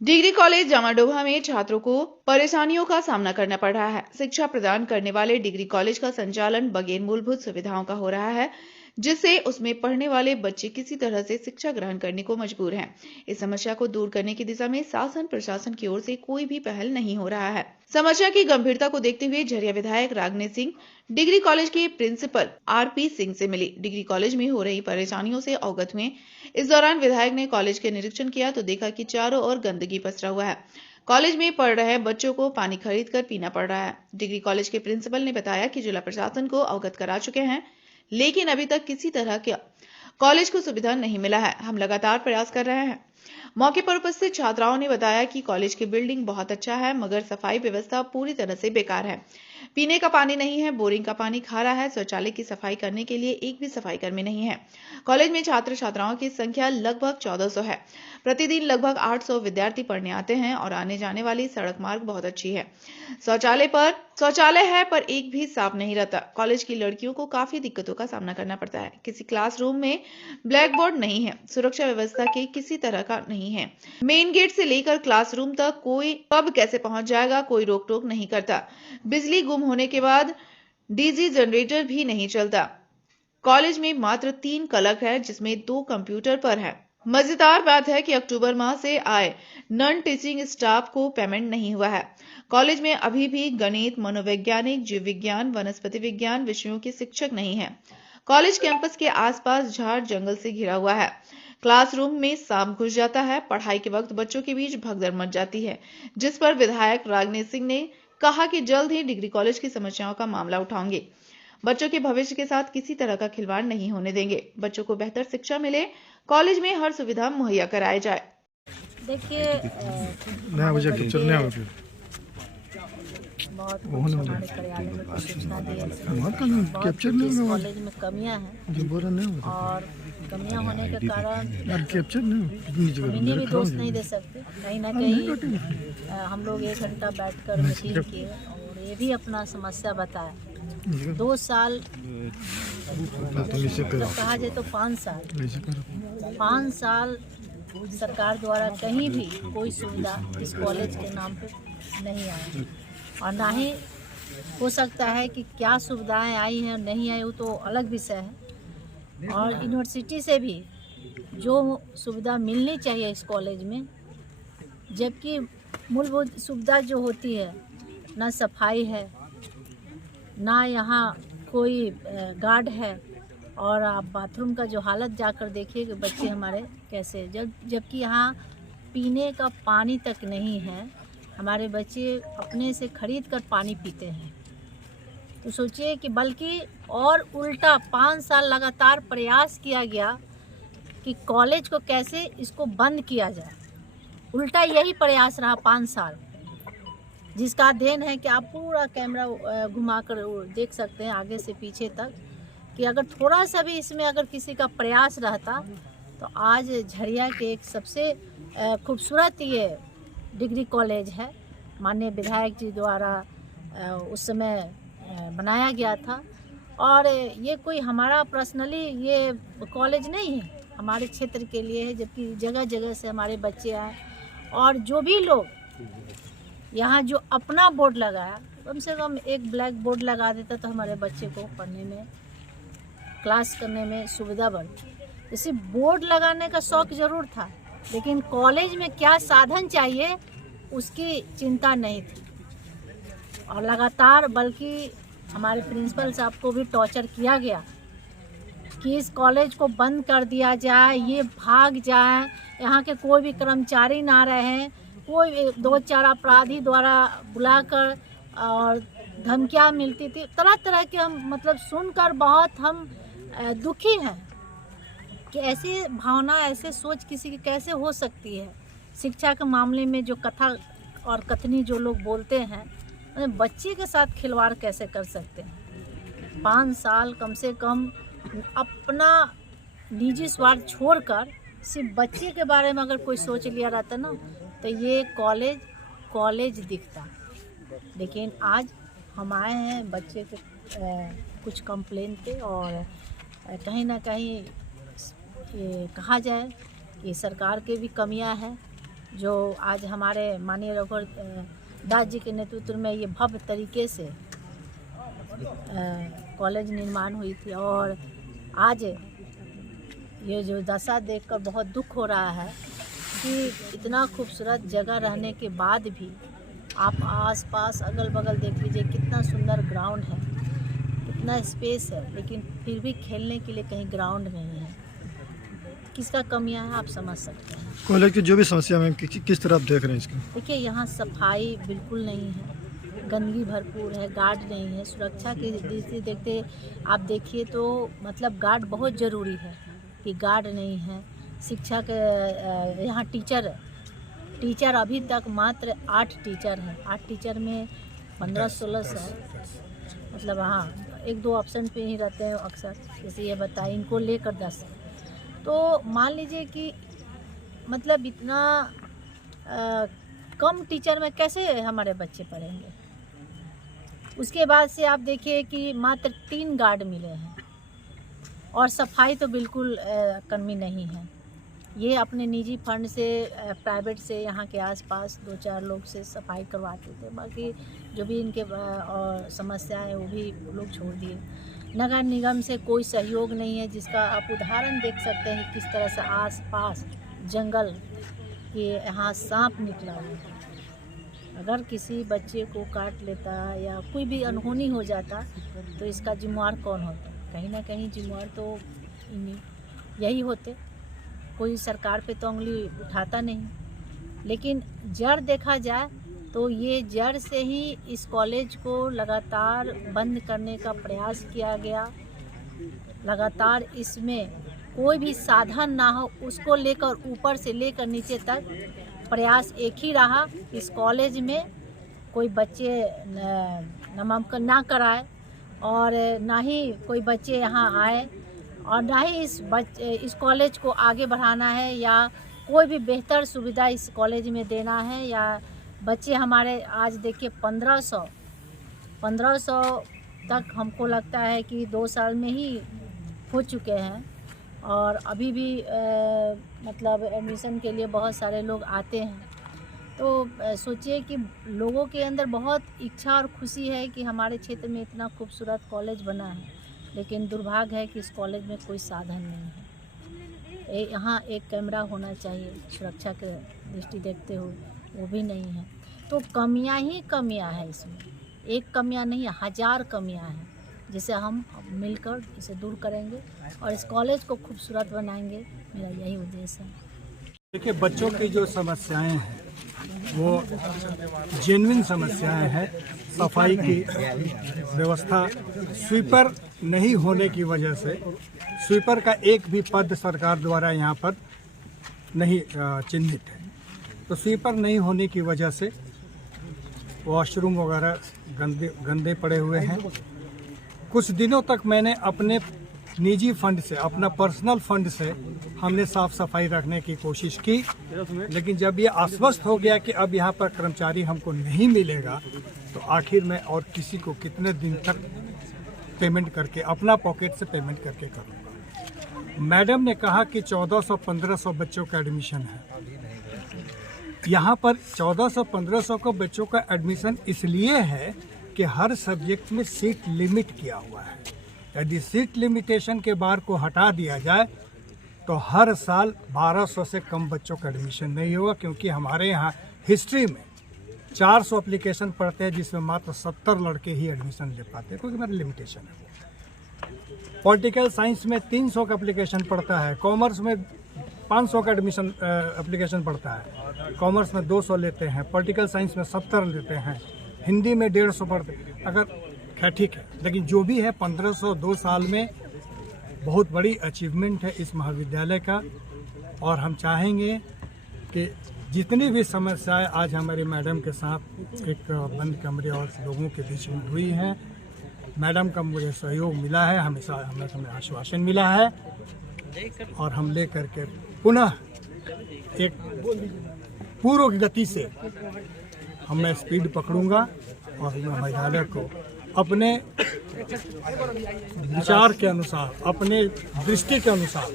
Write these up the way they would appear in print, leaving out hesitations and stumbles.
Degree college Jamadoba में छात्रों को परेशानियों का सामना करना पड़ रहा है। शिक्षा प्रदान करने वाले डिग्री कॉलेज का संचालन बगैर मूलभूत सुविधाओं का हो रहा है, जिससे उसमें पढ़ने वाले बच्चे किसी तरह से शिक्षा ग्रहण करने को मजबूर हैं। इस समस्या को दूर करने की दिशा में शासन प्रशासन की ओर से कोई भी पहल नहीं हो रहा है। समस्या की गंभीरता को देखते हुए झरिया विधायक रागनी सिंह डिग्री कॉलेज के प्रिंसिपल आरपी सिंह से मिली। डिग्री कॉलेज में हो रही परेशानियों से अवगत हुए। इस दौरान विधायक ने कॉलेज के निरीक्षण किया तो देखा कि चारों ओर गंदगी पसरा हुआ है। कॉलेज में पढ़ रहे बच्चों को पानी खरीद कर पीना पड़ रहा है। डिग्री कॉलेज के प्रिंसिपल ने बताया कि जिला प्रशासन को अवगत करा चुके हैं, लेकिन अभी तक किसी तरह के कॉलेज को सुविधा नहीं मिला है। हम लगातार प्रयास कर रहे हैं। मौके पर उपस्थित छात्राओं ने बताया कि कॉलेज की बिल्डिंग बहुत अच्छा है, मगर सफाई व्यवस्था पूरी तरह से बेकार है। पीने का पानी नहीं है, बोरिंग का पानी खारा है। शौचालय की सफाई करने के लिए एक भी सफाई कर्मी नहीं है। कॉलेज में छात्र छात्राओं की संख्या लगभग 1400 है। प्रतिदिन लगभग 800 विद्यार्थी पढ़ने आते हैं और आने जाने वाली सड़क मार्ग बहुत अच्छी है। शौचालय है पर एक भी साफ नहीं रहता। कॉलेज की लड़कियों को काफी दिक्कतों का सामना करना पड़ता है। किसी क्लासरूम में ब्लैक बोर्ड नहीं है। सुरक्षा व्यवस्था के किसी तरह का नहीं है। मेन गेट से लेकर क्लासरूम तक कोई कब कैसे पहुंच जाएगा, कोई रोक टोक नहीं करता। बिजली गुम होने के बाद डीजी जनरेटर भी नहीं चलता। कॉलेज में मात्र 3 क्लर्क है, जिसमें 2 कंप्यूटर पर है। मजेदार बात है कि अक्टूबर माह से आए नॉन टीचिंग स्टाफ को पेमेंट नहीं हुआ है। कॉलेज में अभी भी गणित, मनोवैज्ञानिक, जीव विज्ञान, वनस्पति विज्ञान विषयों के शिक्षक नहीं है। कॉलेज कैंपस के आसपास झाड़ जंगल से घिरा हुआ है। क्लासरूम में सांप घुस जाता है। पढ़ाई के वक्त बच्चों के बीच भगदड़ मच जाती है, जिस पर विधायक रागनी सिंह ने कहा कि जल्द ही डिग्री कॉलेज की समस्याओं का मामला उठाएंगे। बच्चों के भविष्य के साथ किसी तरह का खिलवाड़ नहीं होने देंगे। बच्चों को बेहतर शिक्षा मिले, कॉलेज में हर सुविधा मुहैया कराई जाए। देखिए बहुत हमारे कार्यालय में कुछ सूचना दी है। बहुत इस कॉलेज में कमियां हैं और कमियां होने के कारण इन्हें भी दोष नहीं दे सकते। कहीं ना कहीं हम लोग 1 घंटा बैठकर मीटिंग किए और ये भी अपना समस्या बताया। 2 साल मतलब कहा जाए तो 5 साल सरकार द्वारा कहीं भी कोई सुविधा इस कॉलेज के नाम पे नहीं आई और ना ही हो सकता है कि क्या सुविधाएं आई हैं और नहीं आई, वो तो अलग विषय है। और यूनिवर्सिटी से भी जो सुविधा मिलनी चाहिए इस कॉलेज में, जबकि मूलभूत सुविधा जो होती है, ना सफाई है, ना यहाँ कोई गार्ड है और आप बाथरूम का जो हालत जाकर देखिए कि बच्चे हमारे कैसे, जबकि यहाँ पीने का पानी तक नहीं है। हमारे बच्चे अपने से खरीद कर पानी पीते हैं। तो सोचिए कि बल्कि और उल्टा 5 साल लगातार प्रयास किया गया कि कॉलेज को कैसे इसको बंद किया जाए। उल्टा यही प्रयास रहा 5 साल, जिसका देन है कि आप पूरा कैमरा घुमाकर देख सकते हैं आगे से पीछे तक कि अगर थोड़ा सा भी इसमें अगर किसी का प्रयास रहता तो आज झरिया के एक सबसे खूबसूरत ये डिग्री कॉलेज है, माननीय विधायक जी द्वारा उस समय बनाया गया था। और ये कोई हमारा पर्सनली ये कॉलेज नहीं है, हमारे क्षेत्र के लिए है, जबकि जगह जगह से हमारे बच्चे आए और जो भी लोग यहाँ जो अपना बोर्ड लगाया, कम से कम एक ब्लैक बोर्ड लगा देता तो हमारे बच्चे को पढ़ने में, क्लास करने में सुविधा बढ़ती। इसी बोर्ड लगाने का शौक जरूर था, लेकिन कॉलेज में क्या साधन चाहिए उसकी चिंता नहीं थी। और लगातार बल्कि हमारे प्रिंसिपल साहब को भी टॉर्चर किया गया कि इस कॉलेज को बंद कर दिया जाए, ये भाग जाए, यहाँ के कोई भी कर्मचारी ना रहे। कोई 2-4 अपराधी द्वारा बुलाकर और धमकियाँ मिलती थी, तरह तरह के। हम मतलब सुनकर बहुत हम दुखी हैं कि ऐसी भावना, ऐसे सोच किसी की कैसे हो सकती है। शिक्षा के मामले में जो कथा और कथनी जो लोग बोलते हैं, बच्चे के साथ खिलवाड़ कैसे कर सकते हैं। 5 साल कम से कम अपना निजी स्वार्थ छोड़कर सिर्फ बच्चे के बारे में अगर कोई सोच लिया रहता ना, तो ये कॉलेज दिखता। लेकिन आज हम आए हैं बच्चे के कुछ कंप्लेंट पे और कहीं ना कहीं ये कहा जाए कि सरकार के भी कमियां हैं, जो आज हमारे माननीय रघुवर दास जी के नेतृत्व में ये भव्य तरीके से कॉलेज निर्माण हुई थी। और आज ये जो दशा देखकर बहुत दुख हो रहा है कि इतना खूबसूरत जगह रहने के बाद भी आप आसपास अगल बगल देख लीजिए, कितना सुंदर ग्राउंड है, कितना स्पेस है, लेकिन फिर भी खेलने के लिए कहीं ग्राउंड नहीं है। किसका कमियां है आप समझ सकते हैं। कॉलेज की जो भी समस्या मैम किस तरह आप देख रहे हैं इसकी? देखिए, यहाँ सफाई बिल्कुल नहीं है, गंदगी भरपूर है, गार्ड नहीं है। सुरक्षा की दृष्टि देखते आप देखिए तो मतलब गार्ड बहुत ज़रूरी है कि गार्ड नहीं है। शिक्षा के यहाँ टीचर अभी तक मात्र 8 टीचर हैं। 8 टीचर में 15-16 मतलब हाँ 1-2 ऑप्शन पे ही रहते हैं अक्सर। जैसे ये बताइए, इनको लेकर 10, तो मान लीजिए कि मतलब इतना कम टीचर में कैसे हमारे बच्चे पढ़ेंगे। उसके बाद से आप देखिए कि मात्र 3 गार्ड मिले हैं और सफाई तो बिल्कुल कमी नहीं है। ये अपने निजी फंड से प्राइवेट से यहाँ के आसपास 2-4 लोग से सफाई करवाते थे, बाकी जो भी इनके और समस्या है वो भी लोग छोड़ दिए। नगर निगम से कोई सहयोग नहीं है, जिसका आप उदाहरण देख सकते हैं किस तरह से आसपास जंगल के यहाँ सांप निकला हुआ है। अगर किसी बच्चे को काट लेता या कोई भी अनहोनी हो जाता तो इसका जिम्मेवार कौन होता? कहीं ना कहीं जिम्मेवार तो यही होते। कोई सरकार पे तो उंगली उठाता नहीं। लेकिन जड़ देखा जाए तो ये जड़ से ही इस कॉलेज को लगातार बंद करने का प्रयास किया गया। लगातार इसमें कोई भी साधन ना हो, उसको लेकर ऊपर से लेकर नीचे तक प्रयास एक ही रहा, इस कॉलेज में कोई बच्चे नामांकन ना कराए और ना ही कोई बच्चे यहाँ आए और ना ही इस कॉलेज को आगे बढ़ाना है या कोई भी बेहतर सुविधा इस कॉलेज में देना है। या बच्चे हमारे आज देखिए 1500 तक हमको लगता है कि 2 साल में ही हो चुके हैं और अभी भी मतलब एडमिशन के लिए बहुत सारे लोग आते हैं। तो सोचिए कि लोगों के अंदर बहुत इच्छा और खुशी है कि हमारे क्षेत्र में इतना खूबसूरत कॉलेज बना है, लेकिन दुर्भाग्य है कि इस कॉलेज में कोई साधन नहीं है। यहाँ एक कैमरा होना चाहिए सुरक्षा के दृष्टि देखते हुए, वो भी नहीं है। तो कमियां ही कमियां हैं इसमें, एक कमियां नहीं, 1000 कमियां हैं, जिसे हम मिलकर इसे दूर करेंगे और इस कॉलेज को खूबसूरत बनाएंगे। मेरा यही उद्देश्य है। देखिए, बच्चों की जो समस्याएं हैं वो जेन्युइन समस्याएं हैं। सफाई की व्यवस्था, स्वीपर नहीं होने की वजह से, स्वीपर का एक भी पद सरकार द्वारा यहाँ पर नहीं चिन्हित है। तो स्वीपर नहीं होने की वजह से वॉशरूम वगैरह गंदे पड़े हुए हैं। कुछ दिनों तक मैंने अपने निजी फंड से, अपना पर्सनल फंड से हमने साफ सफाई रखने की कोशिश की, लेकिन जब ये आश्वस्त हो गया कि अब यहाँ पर कर्मचारी हमको नहीं मिलेगा, तो आखिर मैं और किसी को कितने दिन तक पेमेंट करके, अपना पॉकेट से पेमेंट करके करूँगा। मैडम ने कहा कि 1400-1500 बच्चों का एडमिशन है। यहाँ पर 1400-1500 को बच्चों का एडमिशन इसलिए है कि हर सब्जेक्ट में सीट लिमिट किया हुआ है। यदि सीट लिमिटेशन के बार को हटा दिया जाए तो हर साल 1200 से कम बच्चों का एडमिशन नहीं होगा, क्योंकि हमारे यहाँ हिस्ट्री में 400 एप्लीकेशन पढ़ते हैं, जिसमें मात्र 70 लड़के ही एडमिशन ले पाते हैं, क्योंकि मेरा लिमिटेशन है। पॉलिटिकल साइंस में 300 का एप्लीकेशन पढ़ता है, कॉमर्स में 500 का एडमिशन एप्लीकेशन पढ़ता है, कॉमर्स में 200 लेते हैं, पॉलिटिकल साइंस में 70 लेते हैं, हिंदी में 150 पढ़ते हैं। अगर खैर ठीक है, लेकिन जो भी है 1500 2 साल में बहुत बड़ी अचीवमेंट है इस महाविद्यालय का। और हम चाहेंगे कि जितनी भी समस्याएं आज हमारे मैडम के साथ एक बंद कमरे और लोगों के बीच में हुई हैं, मैडम का मुझे सहयोग मिला है, हमें आश्वासन मिला है और हम ले करके पुनः एक पूर्व गति से मैं स्पीड पकड़ूंगा और महाविद्यालय को अपने विचार के अनुसार, अपने दृष्टि के अनुसार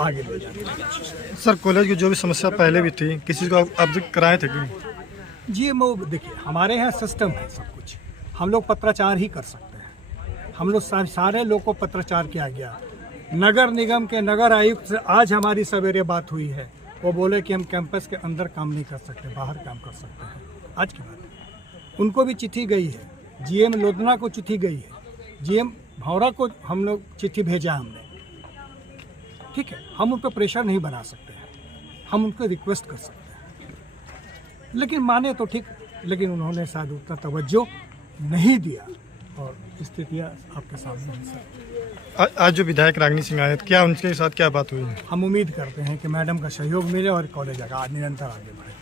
आगे ले जाना। सर कॉलेज की जो भी समस्या पहले भी थी किसी को आप अवगत कराए थे कि जी वो देखिए हमारे यहाँ सिस्टम है सब कुछ, हम लोग पत्राचार ही कर सकते हैं। हम लोग सारे लोग को पत्राचार किया गया। नगर निगम के नगर आयुक्त से आज हमारी सवेरे बात हुई है, वो बोले कि हम कैंपस के अंदर काम नहीं कर सकते, बाहर काम कर सकते हैं। आज की बात उनको भी चिट्ठी गई है, जीएम लोधना को चिट्ठी गई है, जीएम भौरा को हम लोग चिट्ठी भेजा हमने। ठीक है, हम उन पर प्रेशर नहीं बना सकते हैं, हम उनको रिक्वेस्ट कर सकते हैं, लेकिन माने तो ठीक, लेकिन उन्होंने शायद उतना तवज्जो नहीं दिया और स्थितियाँ आपके सामने हैं सर। आज जो विधायक रागिनी सिंह आए क्या उनके साथ क्या बात हुई है? हम उम्मीद करते हैं कि मैडम का सहयोग मिले और कॉलेज निरंतर आगे बढ़े।